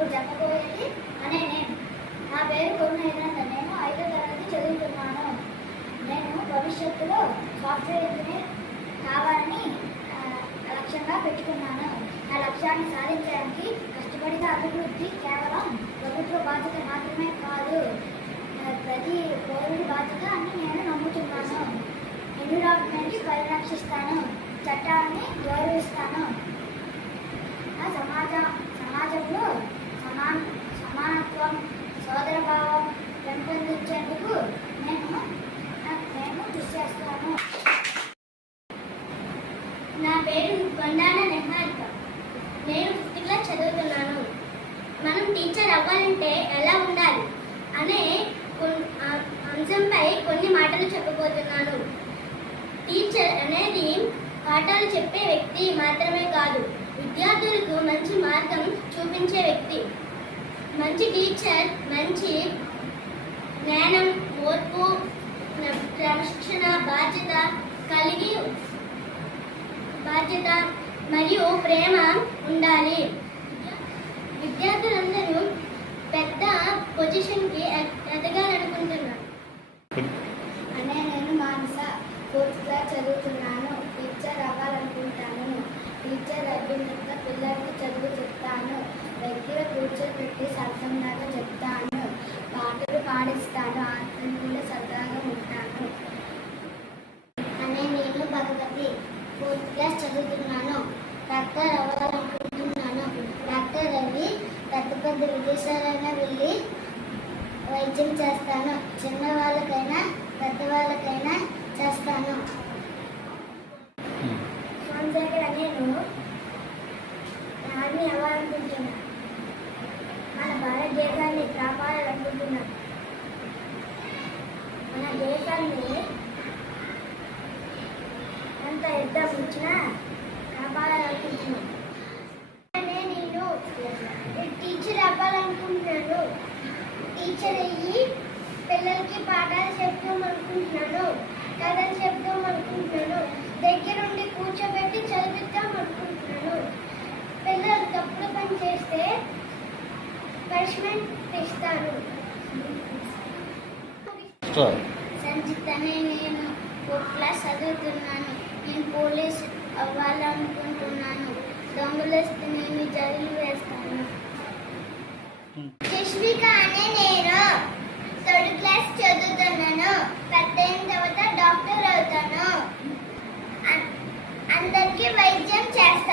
ఇప్పుడు చెప్పబోయేది అనే నేను. నా పేరు కరుణ ఏదంటే నేను 5వ తరగతి చదువుతున్నాను. నేను భవిష్యత్తులో సాఫ్ట్వేర్ ఇంజనీర్ కావాలని లక్ష్యంగా పెట్టుకున్నాను. నా లక్ష్యాన్ని సాధించడానికి కష్టపడిన అభివృద్ధి కేవలం ప్రభుత్వ బాధ్యత మాత్రమే కాదు, ప్రతి పౌరుడి బాధ్యత అని నేను నమ్ముతున్నాను. ఎన్విరాన్మెంట్ని పరిరక్షిస్తాను, చట్టాన్ని గౌరవిస్తాను. సమాజంలో సమానత్వం, సోదరభావం పెంపొందించేందుకు నేను కృషి చేస్తాను. నా పేరు కొండాన నిహారిక. నేను 5th క్లాస్ చదువుతున్నాను. మనం టీచర్ అవ్వాలంటే ఎలా ఉండాలి అనే అంశంపై కొన్ని మాటలు చెప్పబోతున్నాను. టీచర్ అనేది పాఠాలు చెప్పే వ్యక్తి మాత్రమే కాదు, విద్యార్థులకు మంచి మార్గం చూపించే వ్యక్తి. మంచి టీచర్ మంచి జ్ఞానం, ఓర్పు, క్రమశిక్షణ, బాధ్యత మరియు ప్రేమ ఉండాలి. విద్యార్థులందరూ పెద్ద పొజిషన్కి ఎదగాలనుకుంటున్నారు. నేను మానస 4th క్లాస్ చదువుతున్నాను. టీచర్ అవ్వాలనుకుంటాను. టీచర్ అయిన పిల్లలకి చదువు చెప్తాను, దగ్గర కూర్చోబెట్టి సరసంగా చెప్తాను, పాటలు పాడిస్తాను, ఆత్మీయులు సరదాగా ఉంటాను. నేను భగవతి 4th క్లాస్ చదువుతున్నాను. డాక్టర్ అవ్వాలనుకుంటున్నాను. డాక్టర్ అవి పెద్ద విదేశాలైనా వెళ్ళి వైద్యం చేస్తాను. చిన్నవాళ్ళకైనా పెద్దవాళ్ళకైనా చేస్తాను. నేను ఆర్మీ అవ్వాలనుకుంటున్నాను. మన భారతదేశాన్ని కాపాడాలనుకుంటున్నాను. మన దేశాన్ని ఎంత యుద్ధం వచ్చినా కాపాడాలనుకుంటున్నాను. నేను టీచర్ అవ్వాలనుకుంటున్నాను. టీచర్ అయ్యి పిల్లలకి పాఠాలు చెప్తామనుకుంటున్నాను, కథలు చెప్తామనుకుంటున్నాను, దగ్గరుండి కూర్చోబెట్టి చదివిద్దామనుకుంటున్నాను. పిల్లలు తప్పుడు పని చేస్తే పనిష్మెంట్ ఇస్తాను. సంజిత్ అనే నేను 4th క్లాస్ చదువుతున్నాను. నేను పోలీస్ అవ్వాలనుకుంటున్నాను. దొంగలు వస్తే నేను జైలు వేస్తాను. యశ్విక అనే నేను 3rd క్లాస్ చదువుతున్నాను. పెద్దయిన తర్వాత డాక్టర్ అవుతాను. అందరికీ వైద్యం చేస్తాను.